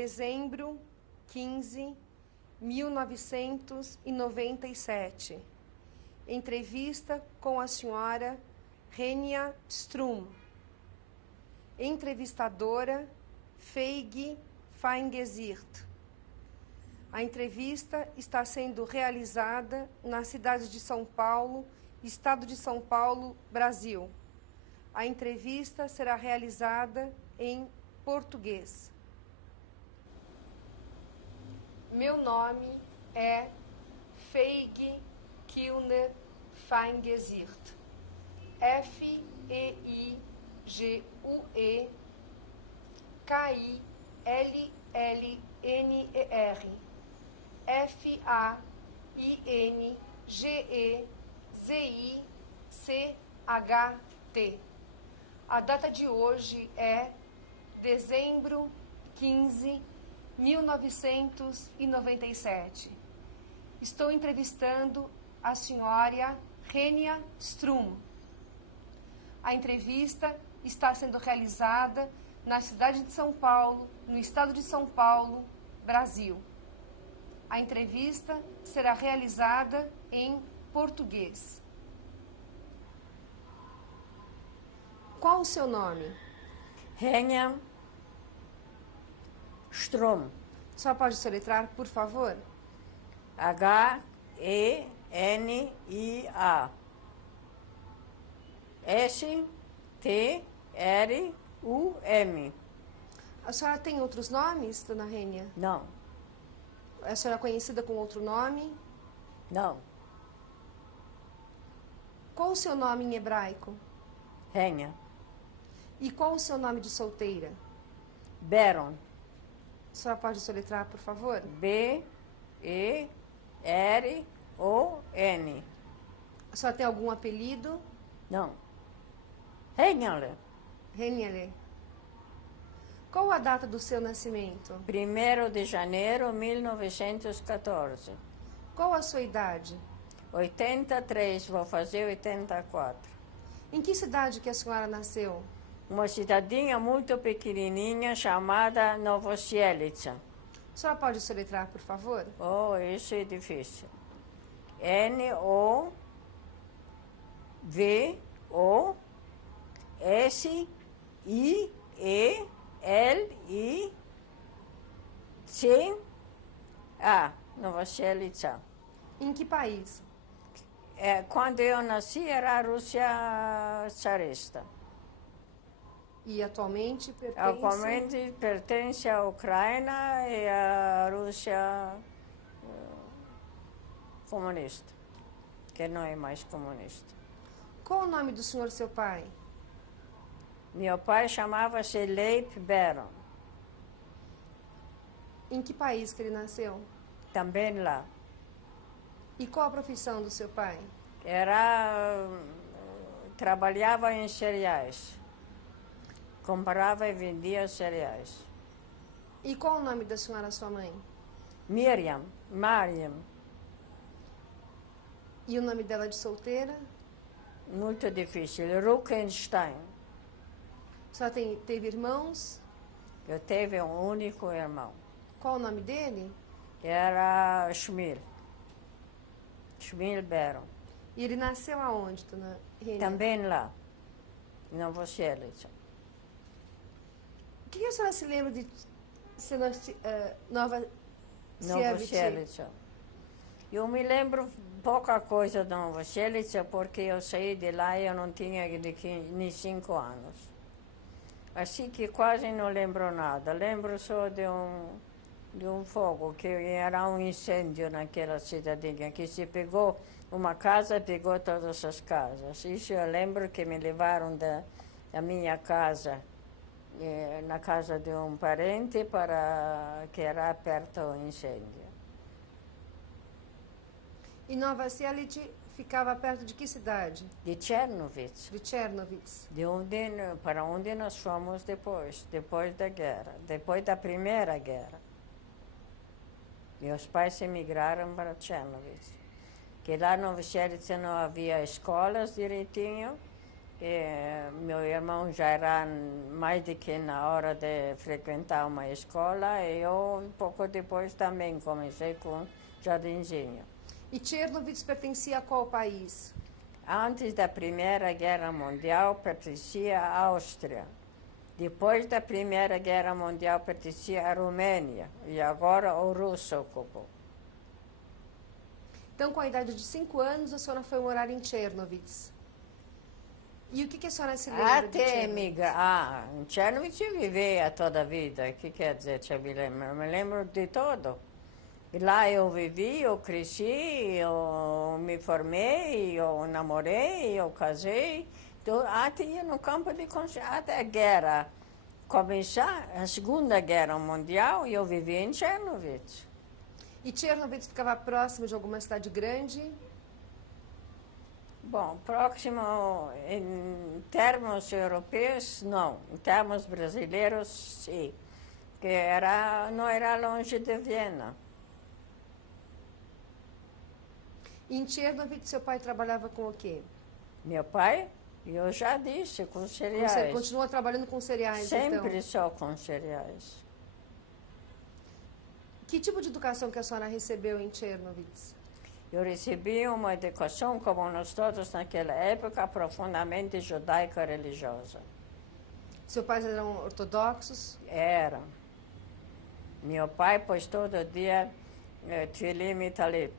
Dezembro 15, 1997. Entrevista com a senhora Renia Strum. Entrevistadora Feig Feingesirt. A entrevista está sendo realizada na cidade de São Paulo, Estado de São Paulo, Brasil. A entrevista será realizada em português. Meu nome é Feig Kilner Feingesirt. F-E-I-G-U-E K-I-L-L-N-E-R F-A-I-N-G-E-Z-I-C-H-T. A data de hoje é dezembro 15, 1997. Estou entrevistando a senhora Renia Strum. A entrevista está sendo realizada na cidade de São Paulo, no estado de São Paulo, Brasil. A entrevista será realizada em português. Qual o seu nome? Renia Strum. Só pode soletrar, por favor? H-E-N-I-A S-T-R-U-M. A senhora tem outros nomes, dona Renia? Não. A senhora é conhecida com outro nome? Não. Qual o seu nome em hebraico? Renia. E qual o seu nome de solteira? Beron. A senhora pode soletrar, por favor? B-E-R-O-N. A senhora tem algum apelido? Não. Renia. Reniele. Qual a data do seu nascimento? 1º de janeiro de 1914. Qual a sua idade? 83, vou fazer 84. Em que cidade que a senhora nasceu? Uma cidadinha muito pequenininha chamada Novoselica. A senhora pode soletrar, por favor? Oh, isso é difícil. N-O-V-O-S-I-L-I-C-A. Novoselica. Em que país? Quando eu nasci era a Rússia tsarista. E atualmente pertence... Atualmente pertence à Ucrânia e à Rússia comunista, que não é mais comunista. Qual o nome do senhor, seu pai? Meu pai chamava-se Leib Beron, Em que país que ele nasceu? também lá. E qual a profissão do seu pai? Trabalhava em cereais. Comprava e vendia cereais. E qual o nome da senhora, sua mãe? Mariam. E o nome dela de solteira? Muito difícil. Ruckenstein. A senhora teve irmãos? Eu tive um único irmão. Qual o nome dele? Era Schmil Beron. E ele nasceu aonde, dona Renia? Também lá. Novoselica. O que a senhora se lembra de Nova Novoselica. Eu me lembro pouca coisa de Novoselica porque eu saí de lá e eu não tinha nem 5 anos. Assim que quase não lembro nada. Lembro só de um fogo, que era um incêndio naquela cidadinha, que se pegou uma casa, pegou todas as casas. Isso eu lembro que me levaram da minha casa, na casa de um parente, para que era perto do incêndio. E Nova Selice ficava perto de que cidade? De Chernovitz. De Chernovitz. Para onde nós fomos depois da guerra, depois da Primeira Guerra. Meus pais emigraram para Chernovitz, que lá no Novoselica não havia escolas direitinho, Meu irmão já era mais do que na hora de frequentar uma escola e eu, um pouco depois, também comecei com jardinzinho. E Chernovitz pertencia a qual país? Antes da Primeira Guerra Mundial, pertencia à Áustria. Depois da Primeira Guerra Mundial, pertencia à Romênia. E agora o russo ocupou. Então, com a idade de 5 anos, a senhora foi morar em Chernovitz. E o que a senhora se lembra de Até Chernovitz? migrar. Em Chernovitz eu vivia toda a vida. O que quer dizer, eu me lembro de tudo. E lá eu vivi, eu cresci, eu me formei, eu namorei, eu casei. Até ir no campo de consciência, até a guerra começar, a Segunda Guerra Mundial, eu vivi em Chernovitz. E Chernovitz ficava próximo de alguma cidade grande? Bom, próximo, em termos europeus, não. Em termos brasileiros, sim. Que não era longe de Viena. E em Chernovitz, seu pai trabalhava com o quê? Meu pai, eu já disse, com cereais. Continua trabalhando com cereais, Sempre então? só com cereais. Que tipo de educação que a senhora recebeu em Chernovitz? Eu recebi uma educação, como nós todos naquela época, profundamente judaica religiosa. Seus pais eram ortodoxos? Era. Meu pai pôs todo dia tefilin e talit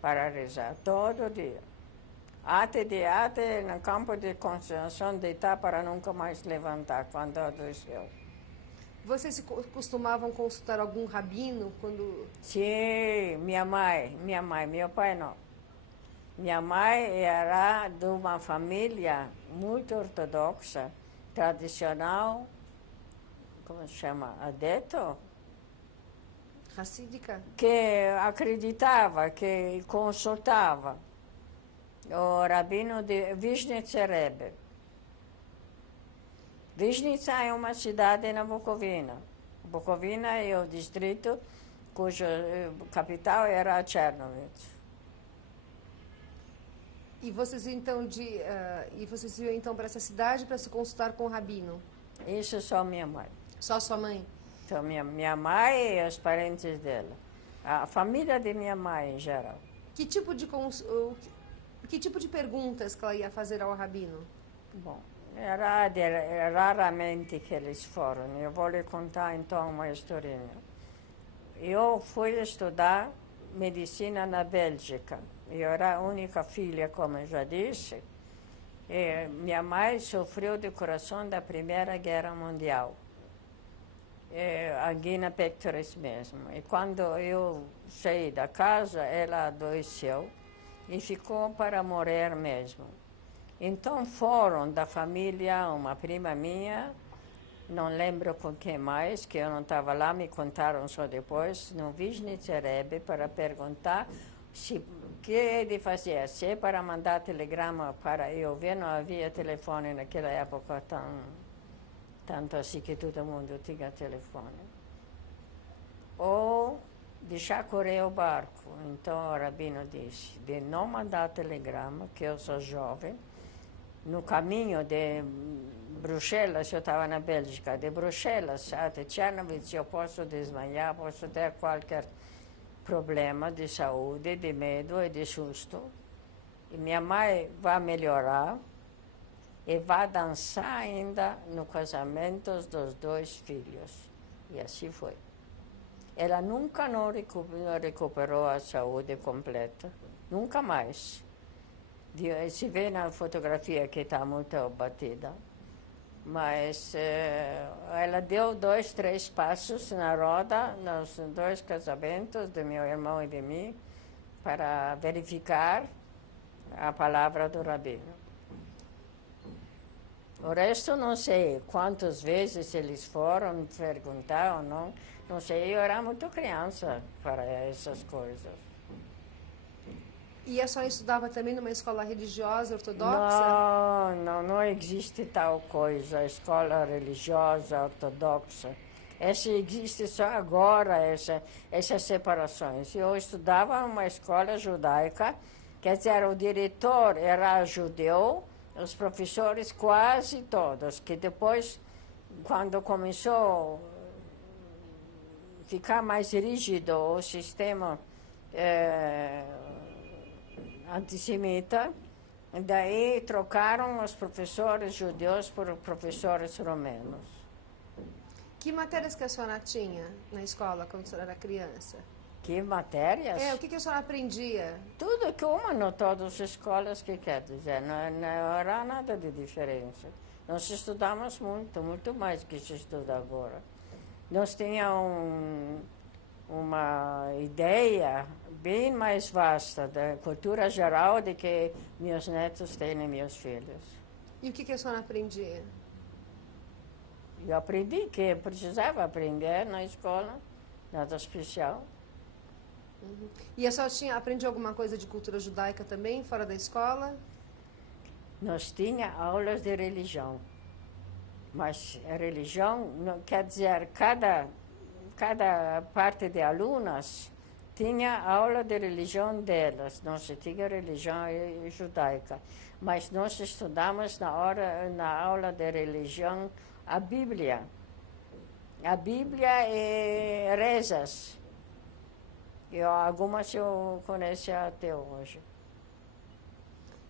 para rezar, todo dia. Até no campo de concentração, deitar para nunca mais levantar quando adoeceu. Vocês costumavam consultar algum rabino quando... Sim, minha mãe, meu pai não. Minha mãe era de uma família muito ortodoxa, tradicional, como se chama, adeto, Racídica? que acreditava, que consultava o rabino de Vishnitsa Rebbe. Vishnitsa é uma cidade na Bucovina. Bucovina é o distrito cuja capital era Chernovitz. E vocês iam então para essa cidade para se consultar com o rabino? Isso só minha mãe. Só sua mãe? Então, minha mãe e os parentes dela. A família de minha mãe, em geral. Que tipo de perguntas que ela ia fazer ao rabino? Bom, era raramente que eles foram. Eu vou lhe contar, então, uma historinha. Eu fui estudar medicina na Bélgica. Eu era a única filha, como eu já disse. E minha mãe sofreu de coração da Primeira Guerra Mundial. Angina pectoris mesmo. E quando eu saí da casa, ela adoeceu e ficou para morrer mesmo. Então foram da família, uma prima minha, não lembro com quem mais, que eu não estava lá, me contaram só depois, no Vishnitsa Rebbe, para perguntar o que é de fazer, se é para mandar telegrama para eu ver, não havia telefone naquela época tanto assim que todo mundo tinha telefone. Ou deixar correr o barco. Então o rabino disse de não mandar telegrama, que eu sou jovem. No caminho de Bruxelas, eu estava na Bélgica, de Bruxelas até Chernovitz, eu posso desmaiar, posso ter qualquer problema de saúde, de medo e de susto. E minha mãe vai melhorar e vai dançar ainda no casamento dos 2 filhos. E assim foi. Ela nunca não recuperou a saúde completa, nunca mais. Se vê na fotografia que está muito batida, mas ela deu 2, 3 passos na roda nos 2 casamentos de meu irmão e de mim para verificar a palavra do rabino. O resto não sei quantas vezes eles foram perguntar ou não. Não sei, eu era muito criança para essas coisas. E a senhora estudava também numa escola religiosa ortodoxa? Não existe tal coisa, escola religiosa ortodoxa. Essa existe só agora, essas separações. Eu estudava numa escola judaica, quer dizer, o diretor era judeu, os professores quase todos, que depois, quando começou a ficar mais rígido o sistema antissemita, daí trocaram os professores judeus por professores romanos. Que matérias que a senhora tinha na escola quando a senhora era criança? Que matérias? O que a senhora aprendia? Tudo como em todas as escolas, que quer dizer, não era nada de diferença. Nós estudamos muito, muito mais que se estuda agora. Nós tínhamos uma ideia bem mais vasta da cultura geral do que meus netos têm e meus filhos. E o que a senhora aprendia? Eu aprendi que precisava aprender na escola, nada especial. Uhum. E a senhora aprendia alguma coisa de cultura judaica também, fora da escola? Nós tínhamos aulas de religião, mas a religião, não, quer dizer, cada parte de alunas tinha aula de religião delas, não se tinha religião judaica, mas nós estudamos na aula de religião a Bíblia e rezas. Algumas eu conheço até hoje.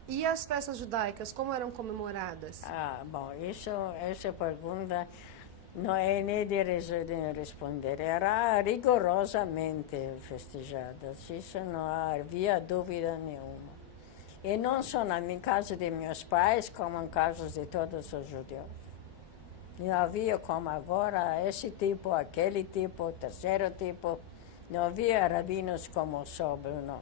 E as festas judaicas, como eram comemoradas? Bom, essa pergunta não é nem de responder. Era rigorosamente festejadas, isso não havia dúvida nenhuma. E não só em casa de meus pais, como em casas de todos os judeus. Não havia como agora esse tipo, aquele tipo, terceiro tipo. Não havia rabinos como Sobel, não.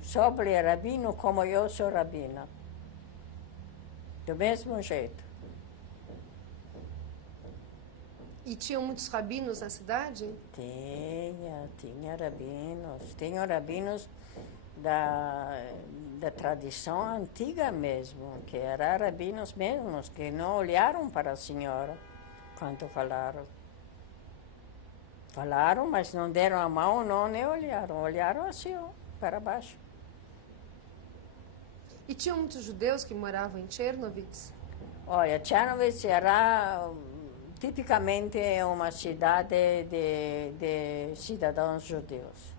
Sobel é rabino como eu sou rabina. Do mesmo jeito. E tinham muitos rabinos na cidade? Tinha rabinos. Tinham rabinos da tradição antiga mesmo, que eram rabinos mesmos, que não olharam para a senhora quando falaram. Falaram, mas não deram a mão, não, nem olharam. Olharam assim, para baixo. E tinham muitos judeus que moravam em Chernovitz? Olha, Chernovitz era tipicamente uma cidade de cidadãos judeus.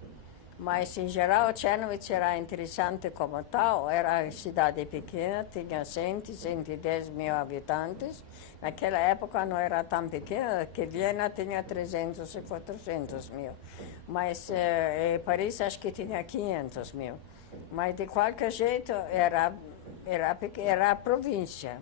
Mas, em geral, Chernovitz era interessante como tal. Era cidade pequena, tinha 110 mil habitantes. Naquela época não era tão pequena, que Viena tinha 300 e 400 mil. Mas Paris acho que tinha 500 mil. Mas, de qualquer jeito, era a província.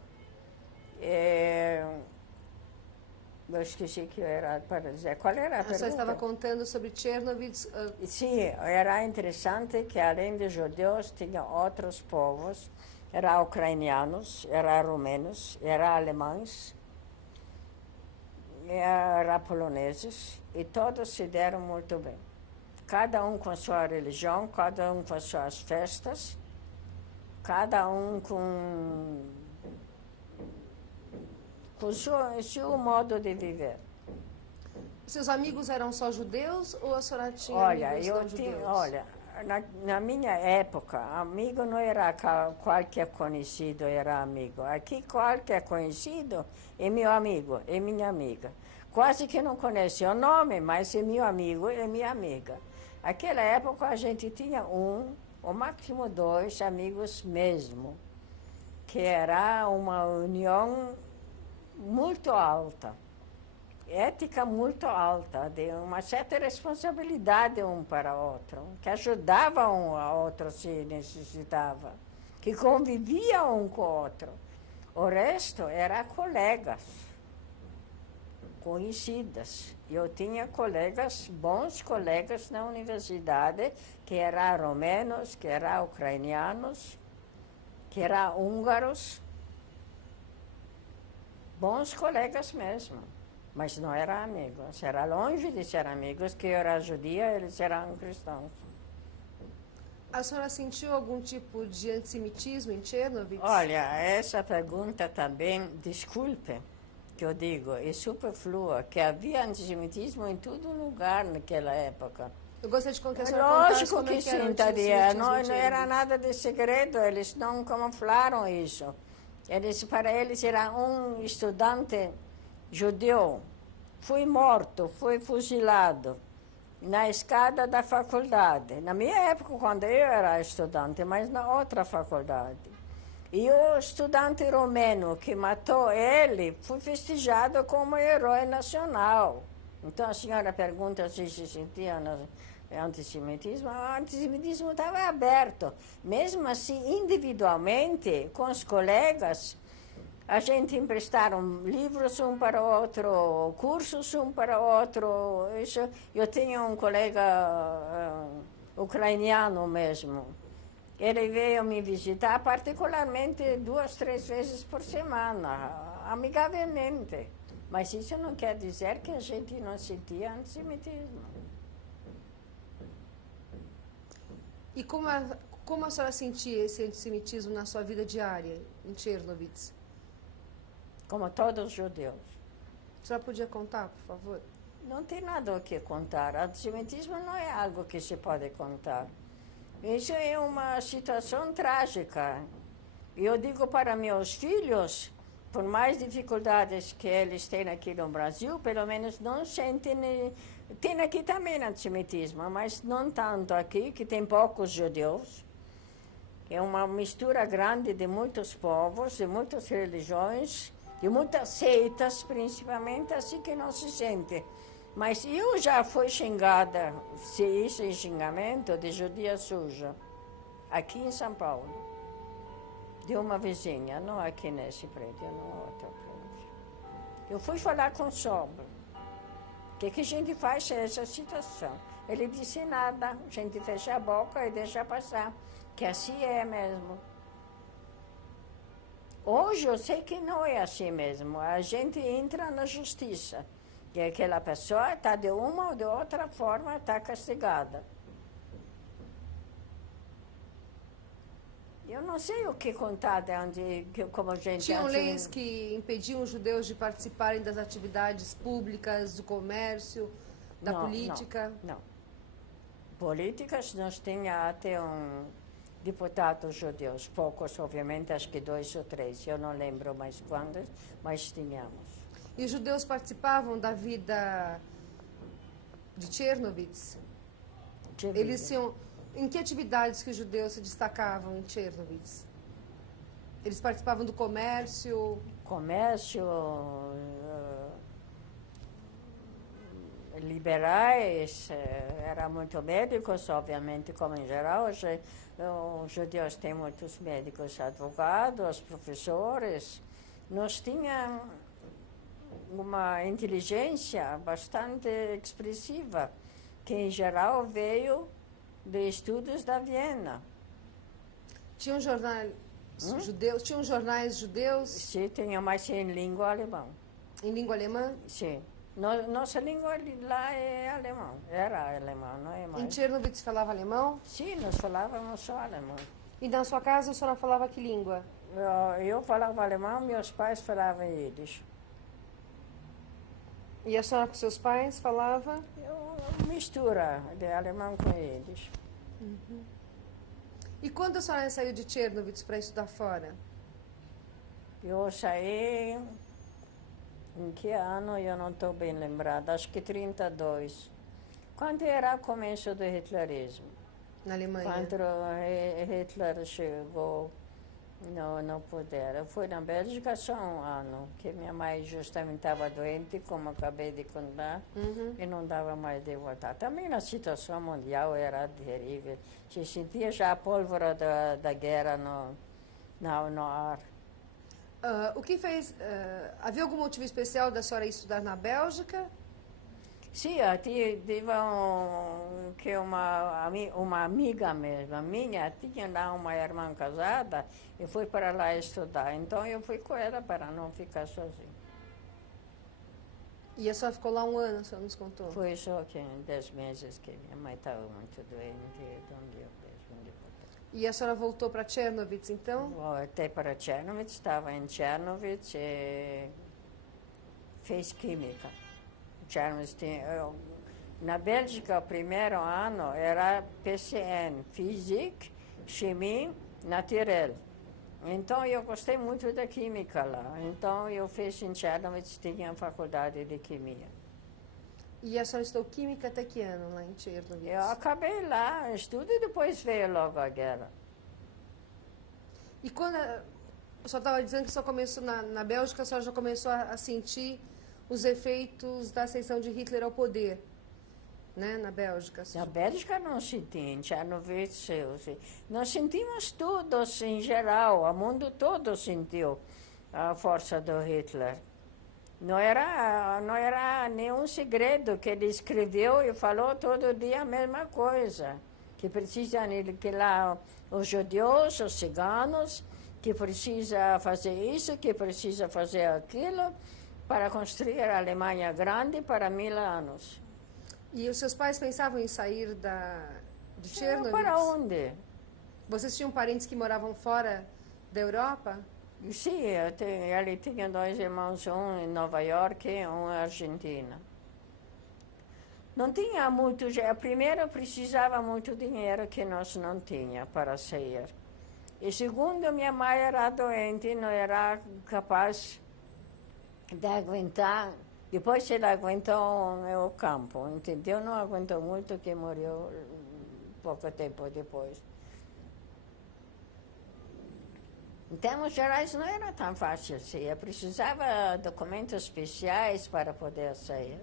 Eu esqueci que era para dizer. Qual era a pergunta? Você estava contando sobre Chernovitz. Sim, era interessante que, além de judeus, tinha outros povos. Era ucranianos, era romenos, era alemães, era poloneses, e todos se deram muito bem. Cada um com sua religião, cada um com suas festas, cada um com o seu modo de viver. Seus amigos eram só judeus ou a senhora tinha amigos não judeus? Olha, na minha época, amigo não era qualquer conhecido, era amigo. Aqui, qualquer conhecido é meu amigo, é minha amiga. Quase que não conhece o nome, mas é meu amigo, é minha amiga. Naquela época, a gente tinha ou máximo 2 amigos mesmo, que era uma união muito alta, ética muito alta, de uma certa responsabilidade um para o outro, que ajudava um ao outro se necessitava, que convivia um com o outro. O resto era colegas, conhecidas. Eu tinha colegas, bons colegas na universidade, que eram romenos, que eram ucranianos, que eram húngaros, bons colegas mesmo, mas não eram amigos. Era longe de ser amigos, que eu era judia, eles eram cristãos. A senhora sentiu algum tipo de antissemitismo em Chernovitz? Olha, essa pergunta também, desculpe, que eu digo, é superflua, que havia antissemitismo em todo lugar naquela época. Eu gostaria de que a É senhora contasse lógico como é que que era o sim, Thalia. Não, não era antissemitismo. nada de segredo, eles não camuflaram isso. Para eles era um estudante judeu. Fui morto, fui fuzilado na escada da faculdade. Na minha época, quando eu era estudante, mas na outra faculdade. E o estudante romeno que matou ele foi festejado como herói nacional. Então a senhora pergunta se sentia antissemitismo. O antissemitismo estava aberto. Mesmo assim, individualmente, com os colegas, a gente emprestaram livros um para o outro, cursos um para o outro. Isso, eu tinha um colega ucraniano mesmo. Ele veio me visitar particularmente 2, 3 vezes por semana, amigavelmente. Mas isso não quer dizer que a gente não sentia antissemitismo. E como a senhora sentia esse antissemitismo na sua vida diária, em Chernovitz? Como todos os judeus. A senhora podia contar, por favor? Não tem nada o que contar. Antissemitismo não é algo que se pode contar. Isso é uma situação trágica. Eu digo para meus filhos, por mais dificuldades que eles têm aqui no Brasil, pelo menos não sentem... Tem aqui também antissemitismo, mas não tanto aqui, que tem poucos judeus. É uma mistura grande de muitos povos, de muitas religiões, de muitas seitas, principalmente, assim que não se sente. Mas eu já fui xingada, se isso é xingamento, de judia suja, aqui em São Paulo, de uma vizinha, não aqui nesse prédio, no outro prédio. Eu fui falar com o sogro. O que a gente faz nessa situação? Ele disse nada, a gente fecha a boca e deixa passar, que assim é mesmo. Hoje eu sei que não é assim mesmo, a gente entra na justiça. Que aquela pessoa está de uma ou de outra forma, está castigada. Eu não sei o que contar de onde, como a gente... Tinham leis que impediam os judeus de participarem das atividades públicas, do comércio, da política? Não. Políticas nós tínhamos até deputados judeus, poucos, obviamente, acho que 2 ou 3, eu não lembro mais quantos, mas tínhamos. E os judeus participavam da vida de Chernovitz? Eles tinham... Em que atividades que os judeus se destacavam em Chernovitz? Eles participavam do comércio? Comércio, liberais, eram muito médicos, obviamente, como em geral. Hoje, os judeus têm muitos médicos, advogados, professores. Nós tínhamos uma inteligência bastante expressiva, que em geral veio de estudos da Viena. Tinham jornais judeus? Tinham jornais judeus? Sim, tinha, mas em língua alemã. Em língua alemã? Sim. Nossa língua lá é alemão, era alemão, não é mais. Em Chernovitz falava alemão? Sim, nós falávamos só alemão. E na sua casa a senhora falava que língua? Eu falava alemão, meus pais falavam Yiddish. E a senhora com seus pais falava? Mistura de alemão com Yiddish. Uhum. E quando a senhora saiu de Chernovitz para estudar fora? Eu saí... Em que ano? Eu não estou bem lembrada. Acho que 32. Quando era o começo do hitlerismo. Na Alemanha? Quando Hitler chegou no poder. Eu fui na Bélgica só um ano, que minha mãe justamente estava doente, como acabei de contar, e não dava mais de voltar. Também a situação mundial era terrível. Se sentia já a pólvora da guerra no ar. O que fez... havia algum motivo especial da senhora ir estudar na Bélgica? Sim, tive uma amiga mesmo, minha, tinha lá uma irmã casada e foi para lá estudar. Então eu fui com ela para não ficar sozinha. E a senhora ficou lá um ano, a senhora nos contou? Foi só que 10 meses que minha mãe estava muito doente, então eu mesmo depois. E a senhora voltou para Chernovitz, então? Voltei para Chernovitz, estava em Chernovitz e fez química. Na Bélgica, o primeiro ano era PCN, Physique, Chimie, Naturelle. Então, eu gostei muito da química lá. Então, eu fiz em Chernovitz, tinha a faculdade de química. E a senhora estudou química até que ano lá em Chernovitz? Eu acabei lá, estudo e depois veio logo a guerra. E quando a senhora estava dizendo que a senhora começou na Bélgica, a senhora já começou a sentir os efeitos da ascensão de Hitler ao poder, né, na Bélgica? Na Bélgica não sentia, em Chernovitz nós sentimos todos em geral, o mundo todo sentiu a força do Hitler. Não era nenhum segredo que ele escreveu e falou todo dia a mesma coisa, que precisam aniquilar os judeus, os ciganos, que precisa fazer isso, que precisa fazer aquilo, para construir a Alemanha grande para 1000 anos. E os seus pais pensavam em sair de Chernovitz? Para onde? Vocês tinham parentes que moravam fora da Europa? Sim, ele tinha 2 irmãos, um em Nova York e um na Argentina. Não tinha muito, primeiro precisava muito dinheiro que nós não tínhamos para sair. E segundo, minha mãe era doente, não era capaz de aguentar. Depois ela aguentou o campo, entendeu? Não aguentou muito, que morreu pouco tempo depois. Em termos gerais, não era tão fácil sair. Precisava de documentos especiais para poder sair.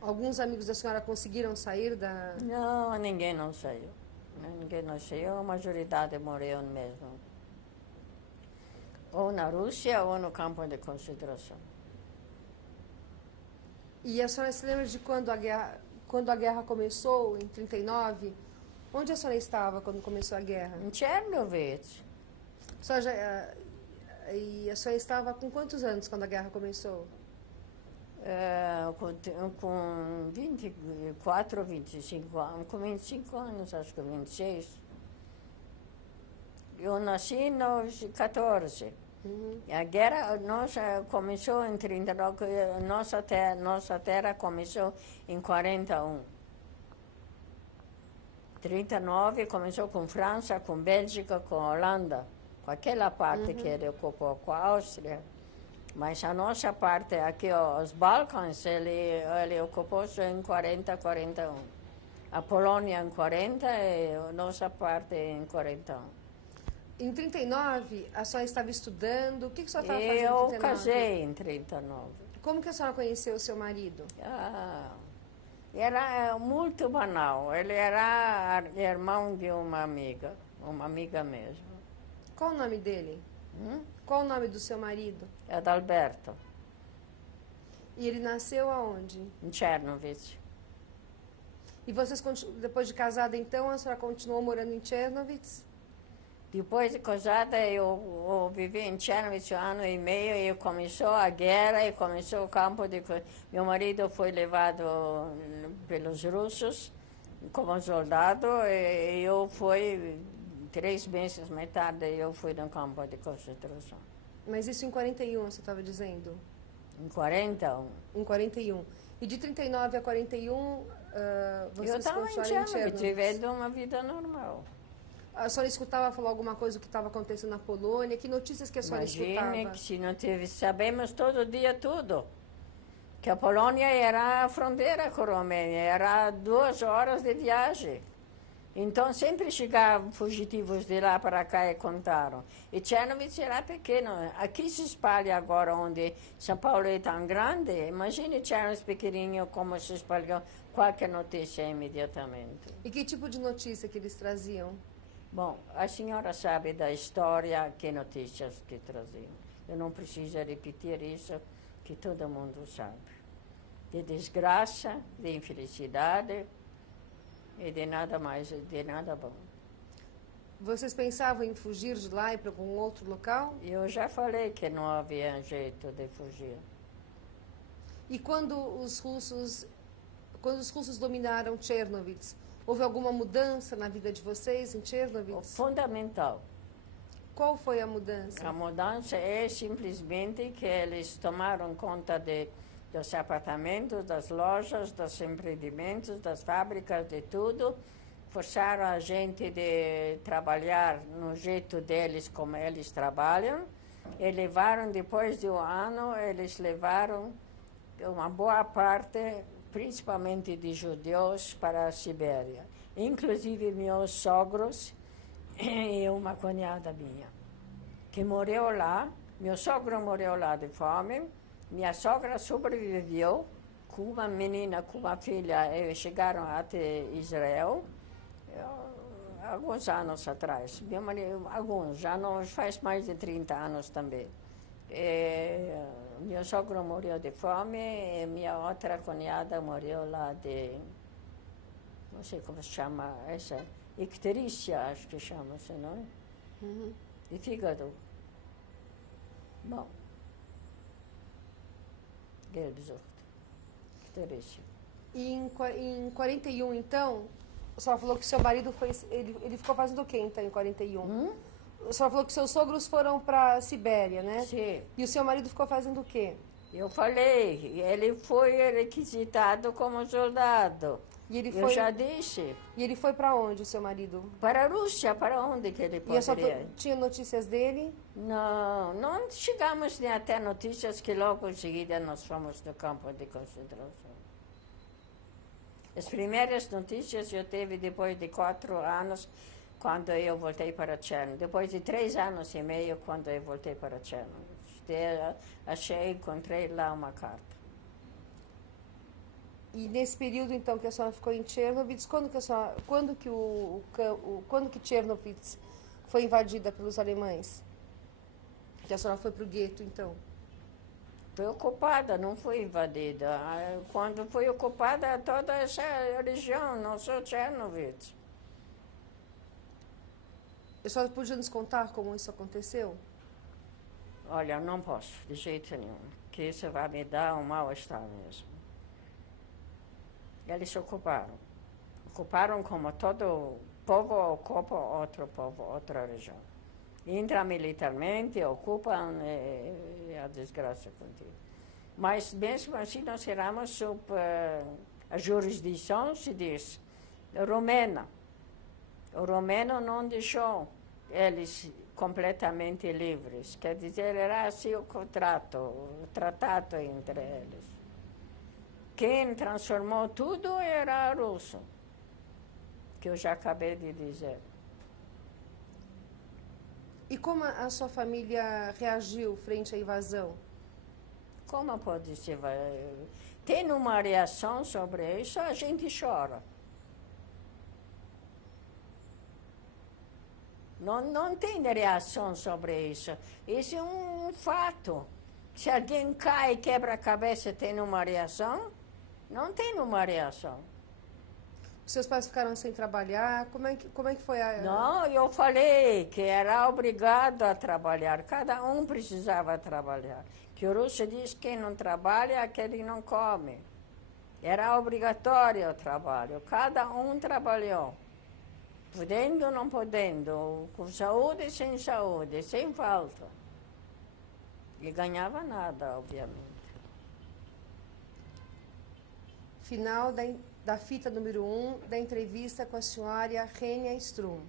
Alguns amigos da senhora conseguiram sair da... Não, ninguém não saiu. Ninguém não saiu, a maioridade morreu mesmo. Ou na Rússia ou no campo de concentração. E a senhora se lembra de quando a guerra começou, em 1939? Onde a senhora estava quando começou a guerra? Em Chernovitz. E a senhora estava com quantos anos quando a guerra começou? Com 24, 25 anos, com 25 anos, acho que 26. Eu nasci nos 14. Uhum. A guerra começou em 39, nossa terra começou em 41. 39 começou com França, com Bélgica, com Holanda, com aquela parte que ele ocupou, com a Áustria. Mas a nossa parte aqui, os Balcãs, ele ocupou só em 40, 41. A Polônia em 40 e a nossa parte em 41. Em 39, a senhora estava estudando. O que a senhora estava fazendo em 39? Eu casei em 39. Como que a senhora conheceu o seu marido? Era muito banal. Ele era irmão de uma amiga mesmo. Qual o nome dele? Qual o nome do seu marido? Adalberto. E ele nasceu aonde? Em Chernovitz. E vocês, depois de casada, então, a senhora continuou morando em Chernovitz? Depois de casada, eu vivi em Chernovitz 1 ano e meio e começou a guerra e começou o campo de... Meu marido foi levado pelos russos como soldado e eu fui... 3 meses mais tarde eu fui no campo de concentração. Mas isso em 41, você estava dizendo? Em 41. Em 41. E de 39 a 41, vocês continuaram em Chernovitz? Vivendo uma vida normal. A senhora escutava falar alguma coisa do que estava acontecendo na Polônia? Que notícias que a senhora escutava? Imagine que se não teve, sabemos todo dia tudo. Que a Polônia era a fronteira com a Romênia, era 2 horas de viagem. Então, sempre chegavam fugitivos de lá para cá e contaram. E Chernovitz era pequeno. Aqui se espalha agora, onde São Paulo é tão grande. Imagine Chernovitz pequenininho, como se espalhou qualquer notícia imediatamente. E que tipo de notícia que eles traziam? Bom, a senhora sabe da história, que notícias que traziam. Eu não preciso repetir isso, que todo mundo sabe. De desgraça, de infelicidade... E de nada mais, de nada bom. Vocês pensavam em fugir de lá e ir para algum outro local? Eu já falei que não havia jeito de fugir. E quando os russos dominaram Chernovitz, houve alguma mudança na vida de vocês em Chernovitz? Fundamental. Qual foi a mudança? A mudança é simplesmente que eles tomaram conta de dos apartamentos, das lojas, dos empreendimentos, das fábricas, de tudo. Forçaram a gente de trabalhar no jeito deles, como eles trabalham. E levaram, depois de um ano, eles levaram uma boa parte, principalmente de judeus, para a Sibéria. Inclusive meus sogros e uma cunhada minha, que morreu lá. Meu sogro morreu lá de fome. Minha sogra sobreviveu com uma menina, com uma filha, e chegaram até Israel, alguns anos atrás. Meu marido, alguns, já não faz mais de 30 anos também. Meu sogro morreu de fome e minha outra cunhada morreu lá de, não sei como se chama, essa, icterícia, acho que chama-se, não é? Uhum. De fígado. Bom. Gelbsucht. Icterícia. E em 41, então, a senhora falou que seu marido foi... Ele ficou fazendo o quê, então, em 41? A senhora falou que seus sogros foram para a Sibéria, né? Sim. E o seu marido ficou fazendo o quê? Eu falei, ele foi requisitado como soldado. E ele Eu foi... já disse. E ele foi para onde, o seu marido? Para a Rússia, para onde que ele E a senhora poderia? tinha notícias dele? Não, não chegamos nem até notícias que logo em seguida nós fomos do campo de concentração. As primeiras notícias eu tive depois de 4 anos, quando eu voltei para Cherno. Depois de 3 anos e meio, quando eu voltei para Cherno. Encontrei lá uma carta. E nesse período, então, que a senhora ficou em Chernovitz, quando que Chernovitz foi invadida pelos alemães? Que a senhora foi para o gueto, então? Foi ocupada, não foi invadida. Quando foi ocupada toda essa região, não só Chernovitz. A senhora podia nos contar como isso aconteceu? Olha, não posso, de jeito nenhum, que isso vai me dar um mal-estar mesmo. Eles se ocuparam. Ocuparam como todo povo ocupa outro povo, outra região. Intramilitarmente ocupam a desgraça contínua. Mas mesmo assim nós éramos sob a jurisdição, se diz, romena. O romeno não deixou eles completamente livres. Quer dizer, era assim o contrato, o tratado entre eles. Quem transformou tudo era russo, que eu já acabei de dizer. E como a sua família reagiu frente à invasão? Como pode ser? Tem uma reação sobre isso, a gente chora. Não tem reação sobre isso. Isso é um fato. Se alguém cai e quebra a cabeça, tem uma reação? Não tem uma reação. Os seus pais ficaram sem trabalhar? Como é que foi a... Não, eu falei que era obrigado a trabalhar. Cada um precisava trabalhar. Que o russo diz que quem não trabalha, aquele não come. Era obrigatório o trabalho. Cada um trabalhou. Podendo ou não podendo, com saúde, sem falta. E ganhava nada, obviamente. Final da fita número 1 da entrevista com a senhora Renia Strum.